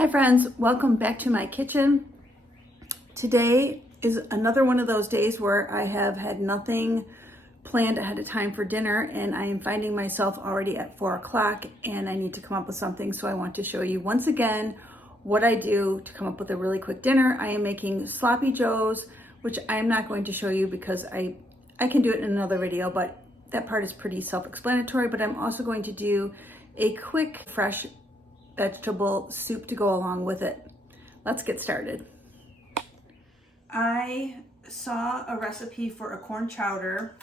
Hi friends, welcome back to my kitchen. Today is another one of those days where I have had nothing planned ahead of time for dinner and I am finding myself already at 4 o'clock and I need to come up with something. So I want to show you once again what I do to come up with a really quick dinner. I am making sloppy joes, which I am not going to show you because I can do it in another video, but that part is pretty self-explanatory. But I'm also going to do a quick fresh vegetable soup to go along with it. Let's get started. I saw a recipe for a corn chowder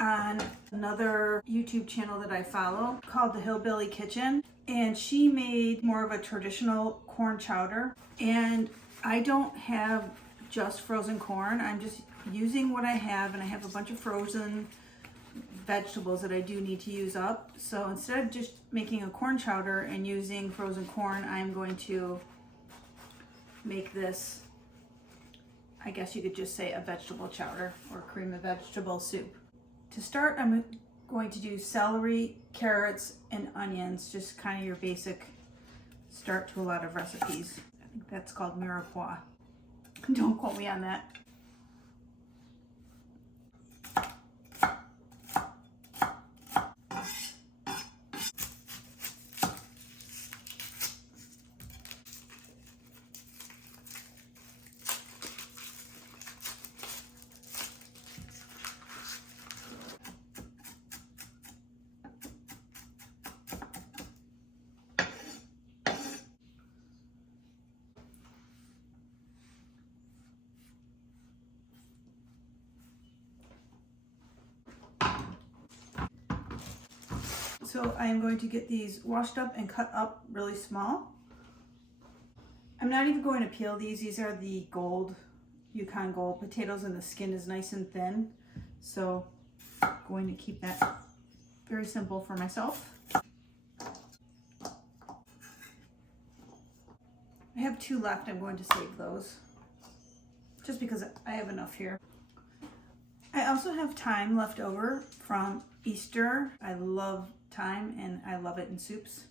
on another YouTube channel that I follow called The Hillbilly Kitchen, and she made more of a traditional corn chowder. And I don't have just frozen corn, I'm just using what I have, and I have a bunch of frozen vegetables that I do need to use up. So instead of just making a corn chowder and using frozen corn, I'm going to make this, I guess you could just say, a vegetable chowder or cream of vegetable soup. To start, I'm going to do celery, carrots, and onions, just kind of your basic start to a lot of recipes. I think that's called mirepoix. Don't quote me on that. So I am going to get these washed up and cut up really small. I'm not even going to peel these. These are the gold, Yukon Gold potatoes, and the skin is nice and thin. So I'm going to keep that very simple for myself. I have 2 left. I'm going to save those just because I have enough here. I also have thyme left over from Easter. I love thyme and I love it in soups.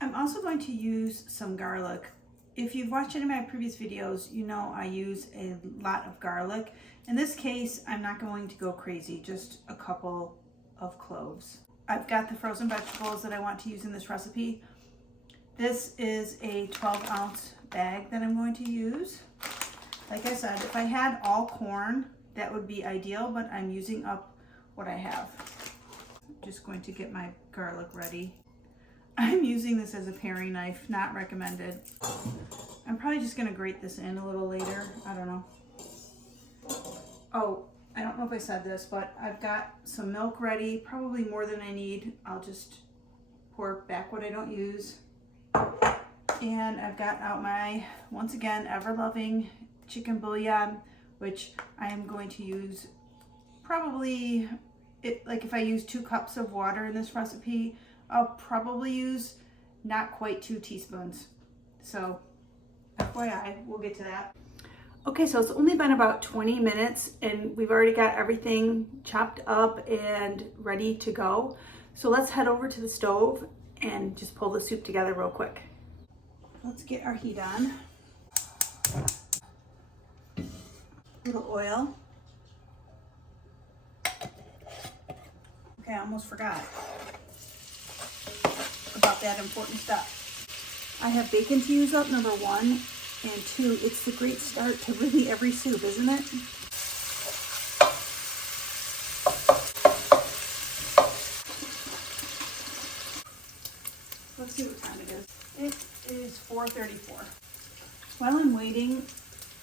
I'm also going to use some garlic. If you've watched any of my previous videos, you know I use a lot of garlic. In this case, I'm not going to go crazy, just a couple of cloves. I've got the frozen vegetables that I want to use in this recipe. This is a 12-ounce bag that I'm going to use. Like I said, if I had all corn, that would be ideal, but I'm using up what I have. I'm just going to get my garlic ready. I'm using this as a paring knife, not recommended. I'm probably just gonna grate this in a little later. I don't know. Oh, I don't know if I said this, but I've got some milk ready, probably more than I need. I'll just pour back what I don't use. And I've got out my, once again, ever-loving chicken bouillon, which I am going to use probably, like if I use 2 cups of water in this recipe, I'll probably use not quite 2 teaspoons. So FYI, we'll get to that. Okay, so it's only been about 20 minutes and we've already got everything chopped up and ready to go. So let's head over to the stove and just pull the soup together real quick. Let's get our heat on. A little oil. Okay, I almost forgot about that important stuff. I have bacon to use up, number 1, and 2, it's the great start to really every soup, isn't it? Let's see what time it is. It is 4:34. While I'm waiting,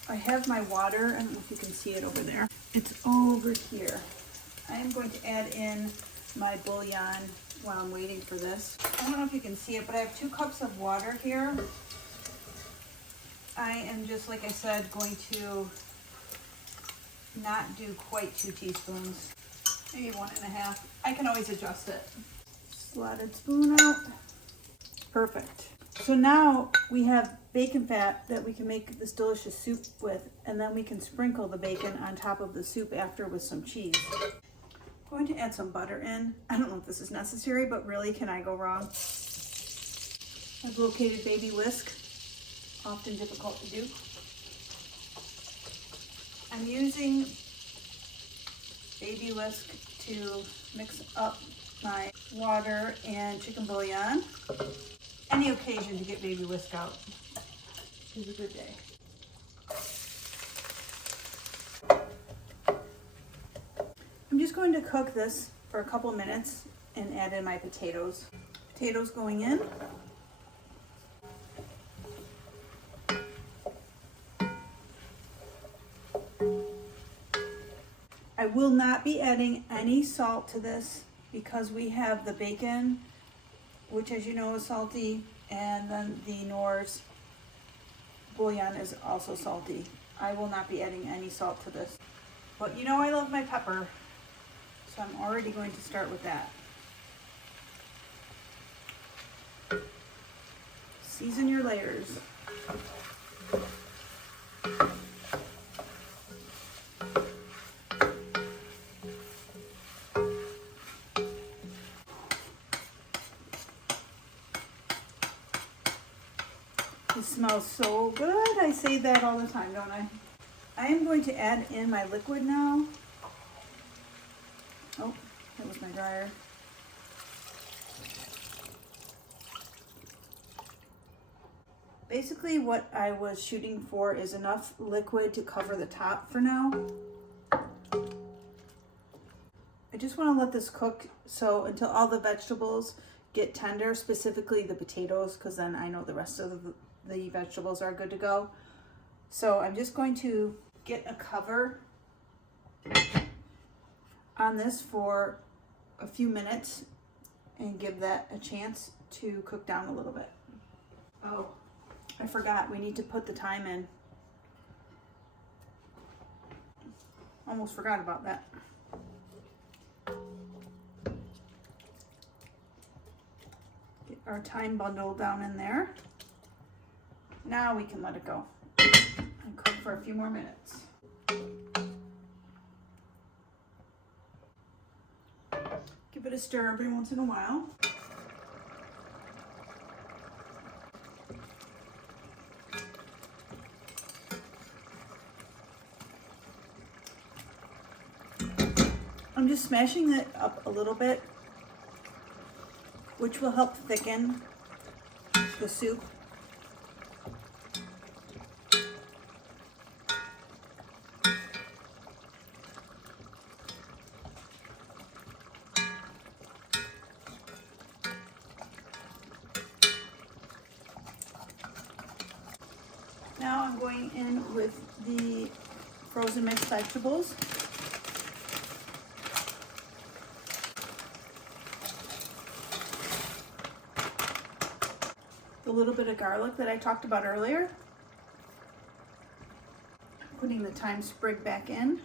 I have my water. I don't know if you can see it over there. It's over here. I am going to add in my bouillon while I'm waiting for this. I don't know if you can see it, but I have 2 cups of water here. I am just, like I said, going to not do quite 2 teaspoons, maybe 1.5. I can always adjust it. Slotted spoon out. Perfect. So now we have bacon fat that we can make this delicious soup with, and then we can sprinkle the bacon on top of the soup after with some cheese. I'm going to add some butter in. I don't know if this is necessary, but really, can I go wrong? I've located baby whisk, often difficult to do. I'm using baby whisk to mix up my water and chicken bouillon. Any occasion to get baby whisk out is a good day. I'm just going to cook this for a couple minutes and add in my potatoes. Potatoes going in. I will not be adding any salt to this because we have the bacon, which as you know is salty, and then the Knorr's bouillon is also salty. I will not be adding any salt to this. But you know I love my pepper, so I'm already going to start with that. Season your layers. It smells so good. I say that all the time, don't I? I am going to add in my liquid now. Oh, that was my dryer. Basically what I was shooting for is enough liquid to cover the top for now. I just want to let this cook until all the vegetables get tender, specifically the potatoes, because then I know the rest of the vegetables are good to go. So I'm just going to get a cover on this for a few minutes and give that a chance to cook down a little bit. Oh, I forgot, we need to put the thyme in. Almost forgot about that. Get our thyme bundle down in there. Now we can let it go and cook for a few more minutes. Give it a stir every once in a while. I'm just smashing it up a little bit, which will help thicken the soup. Now I'm going in with the frozen mixed vegetables. The little bit of garlic that I talked about earlier. Putting the thyme sprig back in.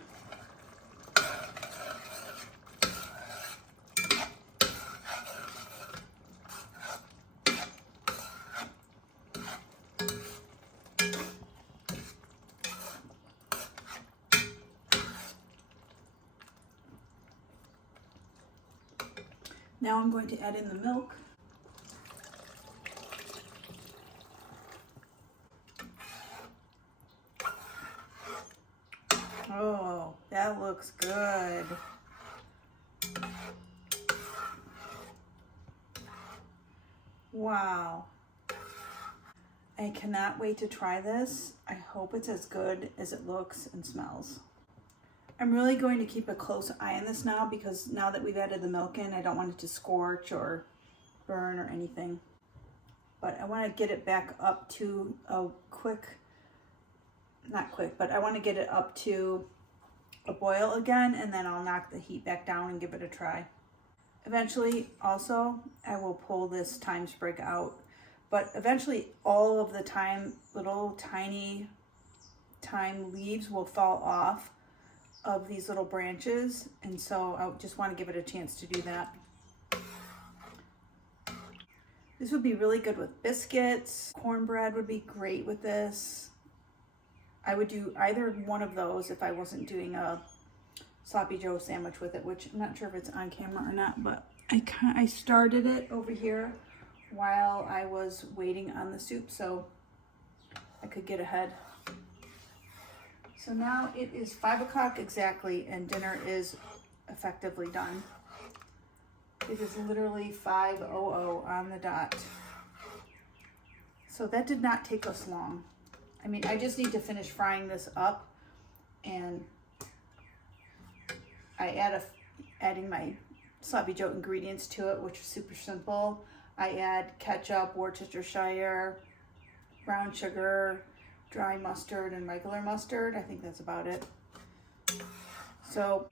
Now I'm going to add in the milk. Oh, that looks good. Wow. I cannot wait to try this. I hope it's as good as it looks and smells. I'm really going to keep a close eye on this now because now that we've added the milk in, I don't want it to scorch or burn or anything. But I want to get it back up to a not quick, but I want to get it up to a boil again, and then I'll knock the heat back down and give it a try. Eventually, also, I will pull this thyme sprig out, but eventually all of the little tiny thyme leaves will fall off of these little branches, and so I just want to give it a chance to do that. This would be really good with biscuits. Cornbread would be great with this. I would do either one of those if I wasn't doing a sloppy joe sandwich with it, which I'm not sure if it's on camera or not, but I started it over here while I was waiting on the soup so I could get ahead. So now it is 5 o'clock exactly and dinner is effectively done. It is literally 5:00 on the dot. So that did not take us long. I mean, I just need to finish frying this up, and adding my sloppy joe ingredients to it, which is super simple. I add ketchup, Worcestershire, brown sugar, dry mustard, and regular mustard. I think that's about it. So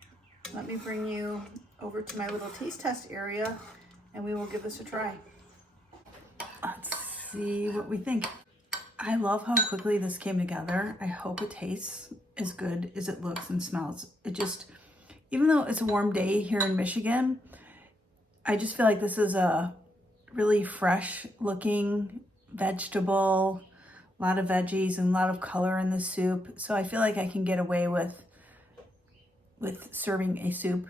let me bring you over to my little taste test area and we will give this a try. Let's see what we think. I love how quickly this came together. I hope it tastes as good as it looks and smells. It just, even though it's a warm day here in Michigan, I just feel like this is a really fresh looking vegetable, a lot of veggies and a lot of color in the soup. So I feel like I can get away with serving a soup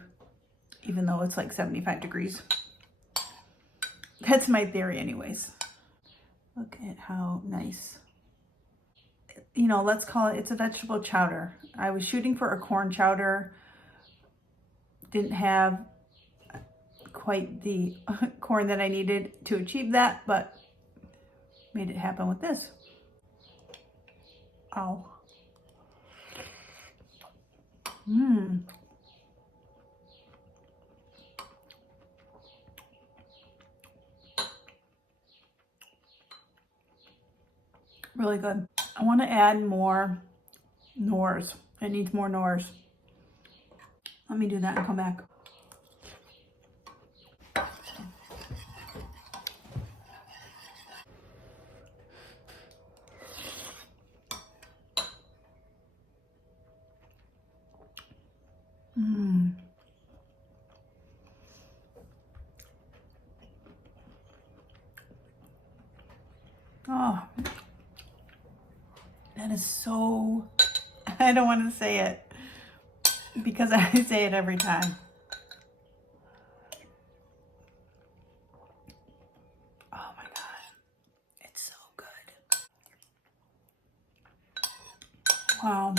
even though it's like 75 degrees. That's my theory anyways. Look at how nice. You know, let's call it, it's a vegetable chowder. I was shooting for a corn chowder. Didn't have quite the corn that I needed to achieve that, but made it happen with this. Oh. Mmm. Really good. I want to add more Knorrs. It needs more Knorrs. Let me do that and come back. Mmm. Oh. That is so, I don't want to say it because I say it every time. Oh my God, it's so good. Wow.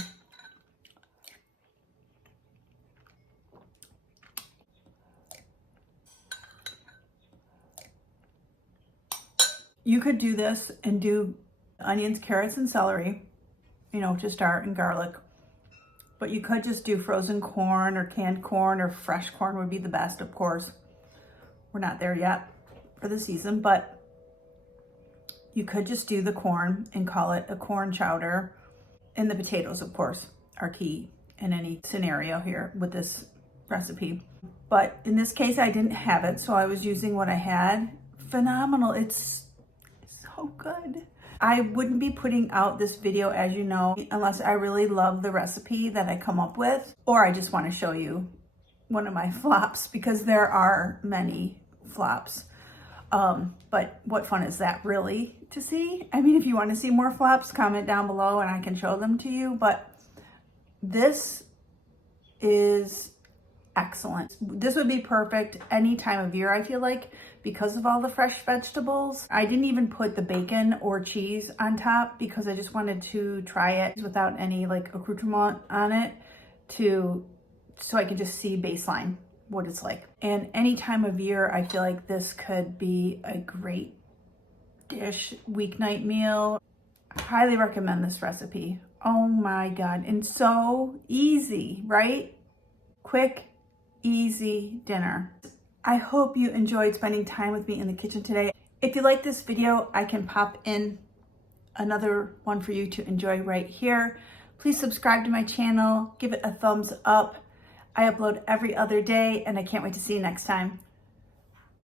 You could do this and do onions, carrots, and celery, you know, to start, and garlic. But you could just do frozen corn or canned corn, or fresh corn would be the best, of course. We're not there yet for the season, but you could just do the corn and call it a corn chowder. And the potatoes, of course, are key in any scenario here with this recipe. But in this case, I didn't have it, so I was using what I had. Phenomenal. It's so good. I wouldn't be putting out this video, as you know, unless I really love the recipe that I come up with, or I just want to show you one of my flops, because there are many flops. But what fun is that really to see? I mean, if you want to see more flops, comment down below and I can show them to you. But this is excellent. This would be perfect any time of year, I feel like, because of all the fresh vegetables. I didn't even put the bacon or cheese on top because I just wanted to try it without any like accoutrement on it, so I could just see baseline what it's like. And any time of year, I feel like this could be a great dish, weeknight meal. I highly recommend this recipe. Oh my God, and so easy, right? Quick, easy dinner. I hope you enjoyed spending time with me in the kitchen today. If you like this video, I can pop in another one for you to enjoy right here. Please subscribe to my channel, give it a thumbs up. I upload every other day and I can't wait to see you next time.